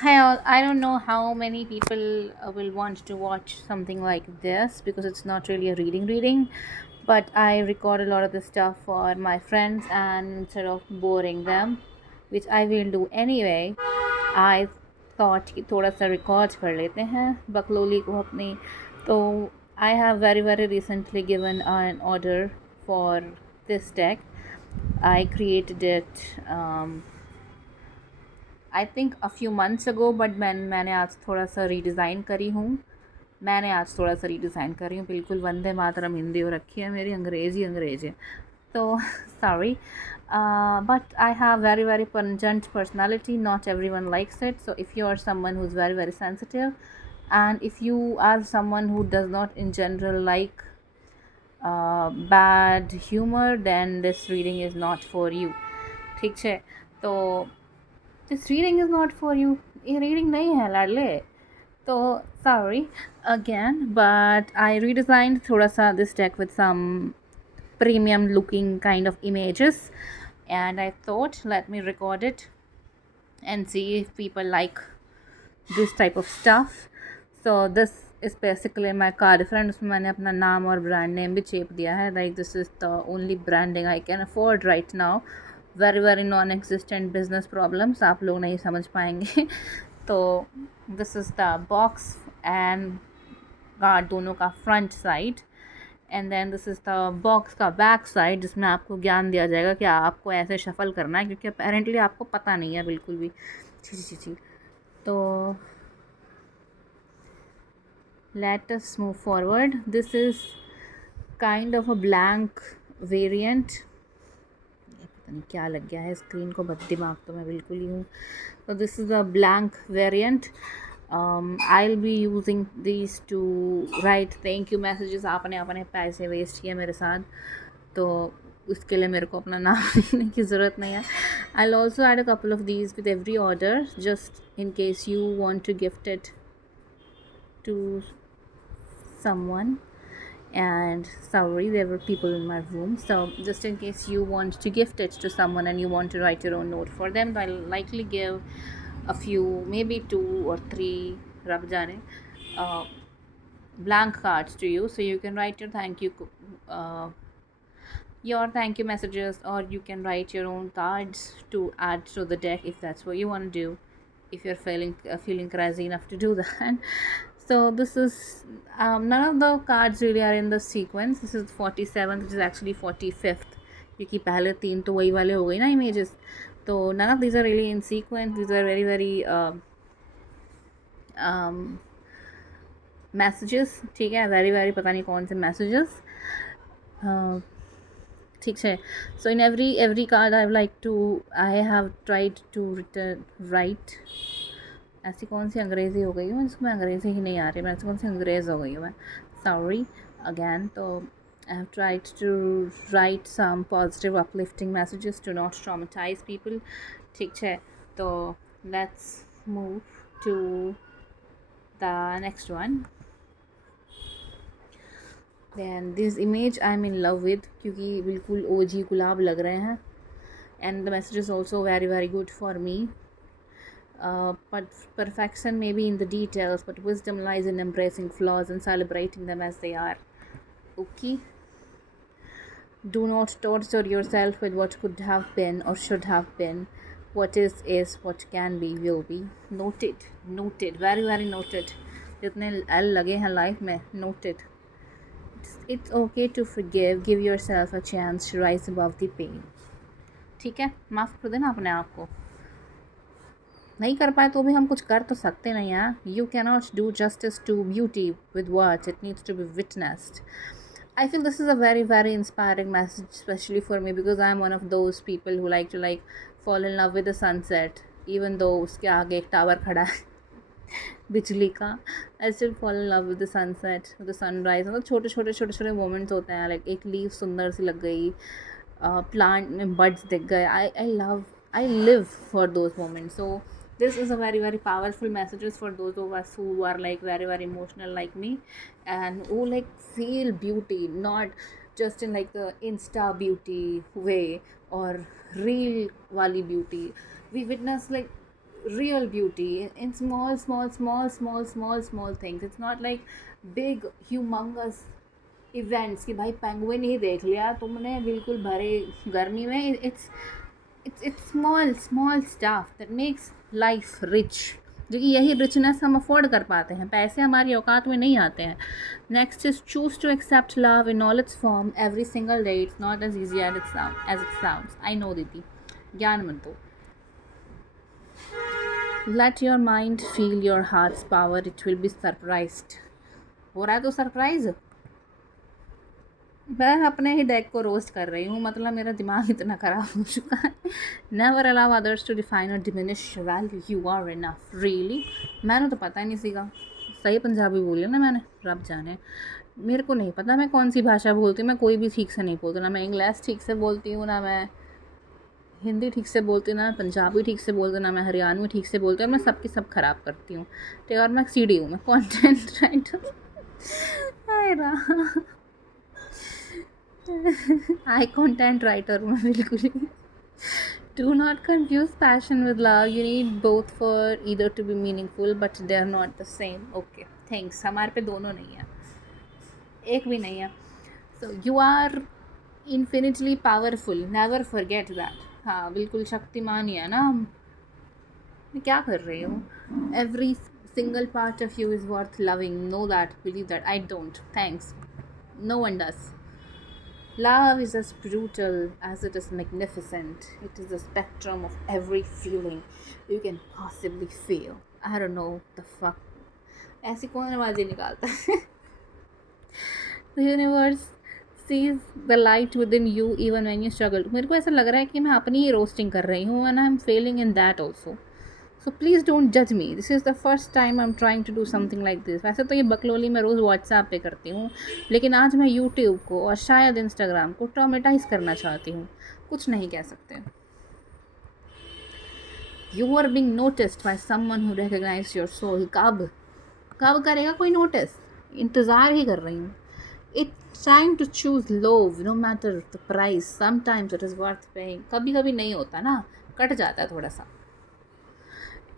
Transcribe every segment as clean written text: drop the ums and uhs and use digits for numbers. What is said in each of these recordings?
Hi all. I don't know how many people will want to watch something like this because it's not really a reading, but I record a lot of the stuff for my friends and instead of boring them, which I will do anyway, I thought कि थोड़ा सा record कर लेते हैं बकलोली को अपनी तो I have very recently given an order for this deck. I created it I think a few months ago but मैंने आज थोड़ा सा रीडिज़ाइन करी हूँ बिल्कुल वंदे मातरम हिंदी हो रखी है मेरी अंग्रेज़ी तो sorry but I have very pungent personality. Not everyone likes it, so if you are someone who's very sensitive and if you are someone who does not in general like bad humor, then this reading is not for you. ठीक है तो this reading is not for you. ये reading नहीं है लाडले तो sorry again, but I redesigned थोड़ा सा this deck with some premium looking kind of images, and I thought let me record it and see if people like this type of stuff. So this is basically my card friend. उसमें मैंने अपना नाम और brand name भी चेप दिया है. Like this is the only branding I can afford right now. very non-existent business problems आप लोग नहीं समझ पाएंगे तो this is the box and card दोनों का front side and then this is the box का बैक साइड जिसमें आपको ज्ञान दिया जाएगा कि आपको ऐसे शफल करना है क्योंकि अपेरेंटली आपको पता नहीं है बिल्कुल भी छी तो let us move forward. This is kind of a blank variant. पता नहीं क्या लग गया है स्क्रीन को बद दिमाग तो मैं बिल्कुल ही हूँ तो this is a blank variant. I'll be using these to write thank you messages. आपने अपने पैसे वेस्ट किए मेरे साथ तो उसके लिए मेरे को अपना नाम लिखने की ज़रूरत नहीं है. I'll also add a couple of these with every order just in case you want to gift it to someone. And sorry, there were people in my room, so just in case you want to gift it to someone and you want to write your own note for them, I'll likely give a few, maybe 2 or 3 rab jane blank cards to you, so you can write your thank you messages, or you can write your own cards to add to the deck if that's what you want to do, if you're feeling crazy enough to do that. So this is none of the cards really are in the sequence. This is 47th, which is actually 45th क्योंकि पहले 3 तो वही वाले हो गए ना images. तो none of these are really in sequence. These are very messages. ठीक है very पता नहीं कौन से messages. ठीक है. So in every card I have tried to write. ऐसी कौन सी अंग्रेज़ी हो गई हूँ जिसमें अंग्रेज़ी ही नहीं आ रही. मैं ऐसी कौन सी अंग्रेज़ हो गई हूँ मैं. Sorry again. तो I have tried to write some positive uplifting messages to not traumatize people. ठीक है तो let's move to the next one. Then this image I'm in love with क्योंकि बिल्कुल OG गुलाब लग रहे हैं, and the message is also very good for me. But perfection may be in the details, but wisdom lies in embracing flaws and celebrating them as they are. Okay? Do not torture yourself with what could have been or should have been. What is, what can be, will be. Noted. Very noted. जितने L लगे हैं life में, noted. It's okay to forgive. Give yourself a chance to rise above the pain. ठीक है, माफ़ कर देना अपने आप को. नहीं कर पाए तो भी हम कुछ कर तो सकते नहीं हैं. You cannot do justice to beauty with words. It needs to be witnessed. I feel this is a very inspiring message, especially for me, because I am one of those people who like to fall in love with the sunset, even though उसके आगे एक tower खड़ा है बिजली का. I still fall in love with the sunset, with the sunrise. मतलब छोटे moments होते हैं. लाइक एक लीफ सुंदर सी लग गई, प्लांट में बड्स दिख गए. I live for those moments. So this is a very powerful messages for those of us who are very emotional like me, and who feel beauty, not just in the insta beauty way or real wali beauty. We witness real beauty in small, small, small, small, small, small things. It's not like big, humongous events कि भाई penguin ही देख लिया तुमने बिल्कुल भरे गर्मी में. It's small small stuff that makes life rich, जो कि यही रिचनेस हम अफोर्ड कर पाते हैं, पैसे हमारी औकात में नहीं आते हैं. Next is choose to accept love in all its form every single day. It's not as easy as it sounds. I know दीदी, ज्ञान मत दो. Let your mind feel your heart's power, it will be surprised. हो रहा है तो surprise. मैं अपने ही डेक को रोस्ट कर रही हूँ, मतलब मेरा दिमाग इतना ख़राब हो चुका है. Never allow others to define और diminish value. You are enough. Really मैंने तो पता ही नहीं सीखा. सही पंजाबी बोली ना मैंने, रब जाने. मेरे को नहीं पता मैं कौन सी भाषा बोलती हूँ. मैं कोई भी ठीक से नहीं बोलती. ना मैं इंग्लिश ठीक से बोलती हूँ, ना मैं हिंदी ठीक से बोलती हूँ, ना पंजाबी ठीक से बोलती हूँ, ना मैं हरियाणवी ठीक से बोलती हूँ. मैं सबकी सब ख़राब करती हूँ. ठीक है. और मैं सीडी हूँ, मैं content writer. I content writer हूँ मैं बिल्कुल ही. Do not confuse passion with love. You need both for either to be meaningful, but they are not the same. Okay thanks. हमारे पे दोनों नहीं है, एक भी नहीं है. So you are infinitely powerful. Never forget that. हाँ बिल्कुल शक्तिमान ही है ना हम. मैं क्या कर रही हूँ. Every single part of you is worth loving. Know that, believe that. I don't. Thanks. No one does. Love is as brutal as it is magnificent. It is the spectrum of every feeling you can possibly feel. I don't know the fuck. ऐसी कौन आवाज़ें निकालता है. The universe sees the light within you even when you struggle. मेरे को ऐसा लग रहा है कि मैं अपनी ही रोस्टिंग कर रही हूँ and I'm failing in that also. So please don't judge me. This is the first time I'm trying to do something like this. वैसे तो ये बकलोली मैं रोज़ व्हाट्सएप पे करती हूँ, लेकिन आज मैं यूट्यूब को और शायद इंस्टाग्राम को ट्रॉमेटाइज करना चाहती हूँ. कुछ नहीं कह सकते. You are being noticed by someone who recognizes your soul. कब करेगा कोई नोटिस. इंतज़ार ही कर रही हूँ. It's time to choose love no matter the price. Sometimes it is worth paying. कभी कभी नहीं होता ना, कट जाता है थोड़ा सा.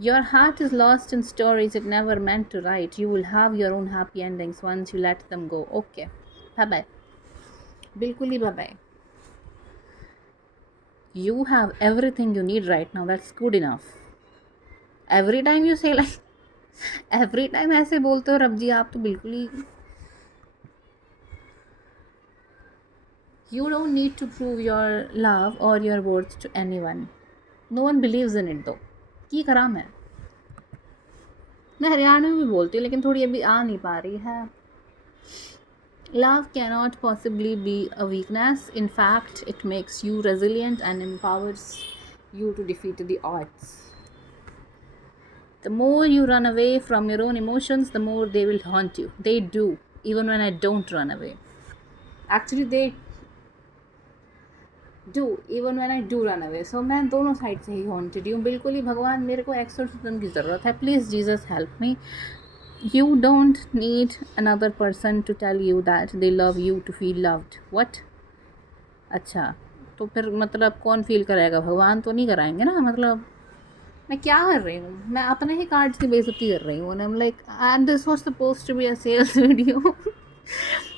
Your heart is lost in stories it never meant to write. You will have your own happy endings once you let them go. Okay. Bye-bye. बिल्कुल ही bye-bye. You have everything you need right now. That's good enough. Every time you say like every time ऐसे बोलते हो रब जी आप तो बिल्कुल ही. You don't need to prove your love or your worth to anyone. No one believes in it though. की कराम है. मैं हरियाणा में भी बोलती हूँ, लेकिन थोड़ी अभी आ नहीं पा रही है. Love cannot possibly be a weakness. In fact, it makes you resilient and empowers you to defeat the odds. The more you run away from your own emotions, the more they will haunt you. They do, even when I don't run away. Actually, they do even when I do run away. So मैं दोनों side से ही haunted हूँ. बिल्कुल ही भगवान मेरे को exorcism की ज़रूरत है. Please Jesus help me. You don't need another person to tell you that they love you to feel loved. What? अच्छा तो फिर मतलब कौन फील कराएगा. भगवान तो नहीं कराएंगे ना. मतलब मैं क्या कर रही हूँ. मैं अपने ही कार्ड्स की बेइज्जती कर रही हूँ. I'm like, and this was supposed to be a sales video.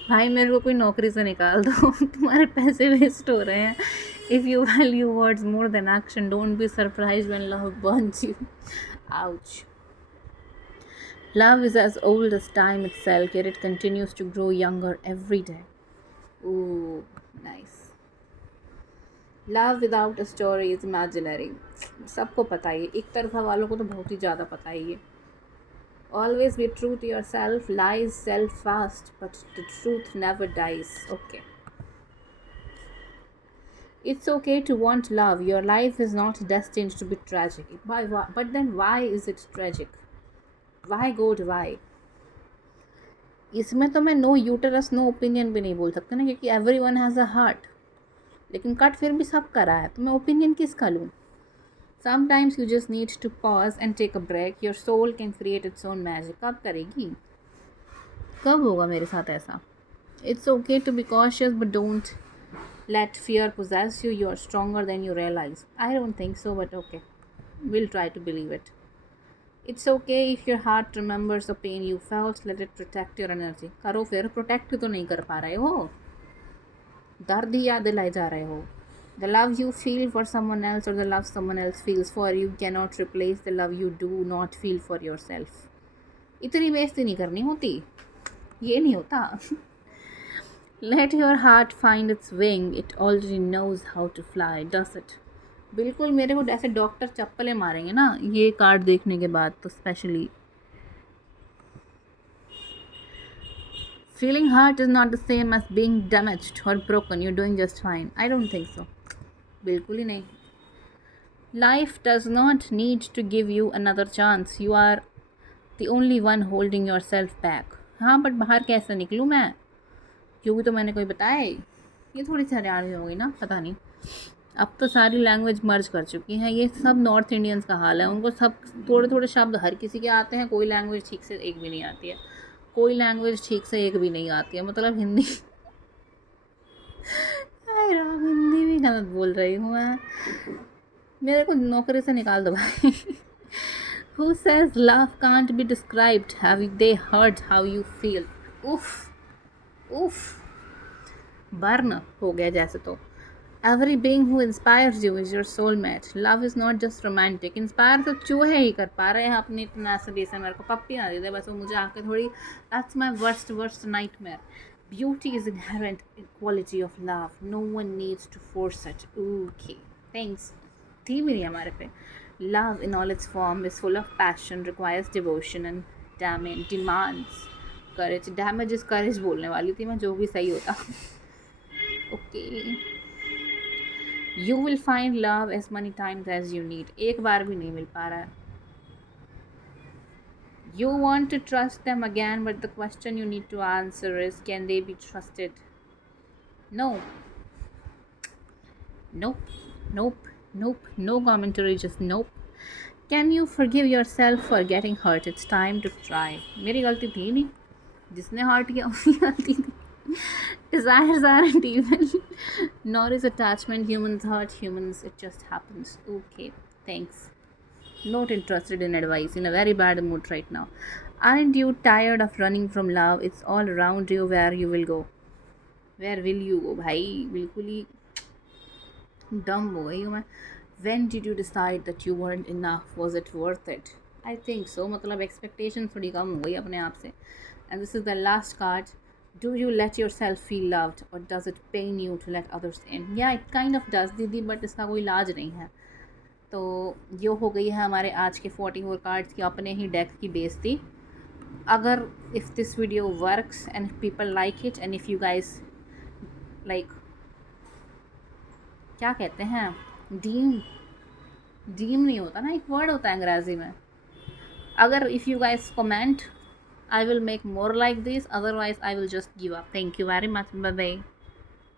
भाई मेरे को कोई नौकरी से निकाल दो. तुम्हारे पैसे वेस्ट हो रहे हैं. If you value words more than action, don't be surprised when love burns you. Ouch. Love is as old as time itself, yet it continues to grow younger every day. Ooh, nice. Love without a story is imaginary. सबको पता है. एक तरफा वालों को तो बहुत ही ज़्यादा पता है ये. Always be true to yourself. Lies sell fast, but the truth never dies. Okay. It's okay to want love. Your life is not destined to be tragic. But then why is it tragic? Why God, why? इसमें तो मैं no uterus no opinion भी नहीं बोल सकता ना, क्योंकि everyone has a heart. लेकिन कट फिर भी सब करा है, तो मैं ओपिनियन किसका लूँ. Sometimes you just need to pause and take a break. Your soul can create its own magic. कब करेगी. कब होगा मेरे साथ ऐसा. It's okay to be cautious, but don't let fear possess you. You are stronger than you realize. I don't think so, but okay. We'll try to believe it. It's okay if your heart remembers the pain you felt, let it protect your energy. करो फिर, protect तो नहीं कर पा रहे हो, दर्द ही याद दिलाए जा रहे हो। The love you feel for someone else और the love someone else feels for you can not replace the love you do not feel for yourself. इतनी बेइज्जती नहीं करनी होती, ये नहीं होता। Let your heart find its wing, it already knows how to fly, does it. बिल्कुल मेरे को ऐसे डॉक्टर चप्पलें मारेंगे ना ये कार्ड देखने के बाद तो specially. Feeling hurt is not the same as being damaged or broken. You're doing just fine. I don't think so. बिल्कुल ही नहीं। Life does not need to give you another chance. You are the only one holding yourself back. हाँ but बाहर कैसे निकलूँ मैं, क्योंकि तो मैंने कोई बताया ही। ये थोड़ी सी हरियाणवी हो गई ना, पता नहीं। अब तो सारी लैंग्वेज मर्ज कर चुकी हैं, ये सब नॉर्थ इंडियंस का हाल है। उनको सब थोड़े थोड़े शब्द हर किसी के आते हैं, कोई लैंग्वेज ठीक से एक भी नहीं आती है, कोई लैंग्वेज ठीक से एक भी नहीं आती है, मतलब हिंदी हिंदी भी गलत बोल रही हूँ मैं, मेरे को नौकरी से निकाल दो भाई। Who says love can't be described? Have they heard how you feel? उफ बर्न हो गया जैसे तो। Every being who inspires you is your soulmate. Love is not just romantic. Inspire तो चूहे ही कर पा रहे हैं अपनी इतना से मेरे को पप्पी ना दे दे बस वो मुझे आके थोड़ी। That's my worst nightmare. Beauty is inherent in quality of love. No one needs to force it. Okay, thanks. थी भी नहीं हमारे पे। Love in all its form is full of passion, requires devotion and demands courage. Damage is courage बोलने वाली थी मैं, जो भी सही होता। Okay. You will find love as many times as you need. एक बार भी नहीं मिल पा रहा है। You want to trust them again, but the question you need to answer is, can they be trusted? No. Nope. No commentary, just nope. Can you forgive yourself for getting hurt? It's time to try. मेरी गलती थी नहीं, जिसने hurt किया उसकी गलती थी। Desires aren't evil, nor is attachment. Humans hurt humans, it just happens. Okay, thanks. Not interested in advice, in a very bad mood right now. Aren't you tired of running from love? It's all around you. Where you will go? Where will you go? भाई बिल्कुल ही डम हो गई हूँ मैं। When did you decide that you weren't enough? Was it worth it? I think so. मतलब expectation थोड़ी कम हो गई अपने आप से। And this is the last card. Do you let yourself feel loved or does it pain you to let others in? Yeah, it kind of does दीदी, but इसका कोई इलाज नहीं है। तो ये हो गई है हमारे आज के 44 कार्ड्स की अपने ही डेक की बेइज्जती। अगर if this video works and people like it and if you guys like, क्या कहते हैं, डीम नहीं होता ना, एक वर्ड होता है अंग्रेज़ी में। अगर if you guys comment, I will make more like this, otherwise I will just give up. Thank you very much. Bye bye.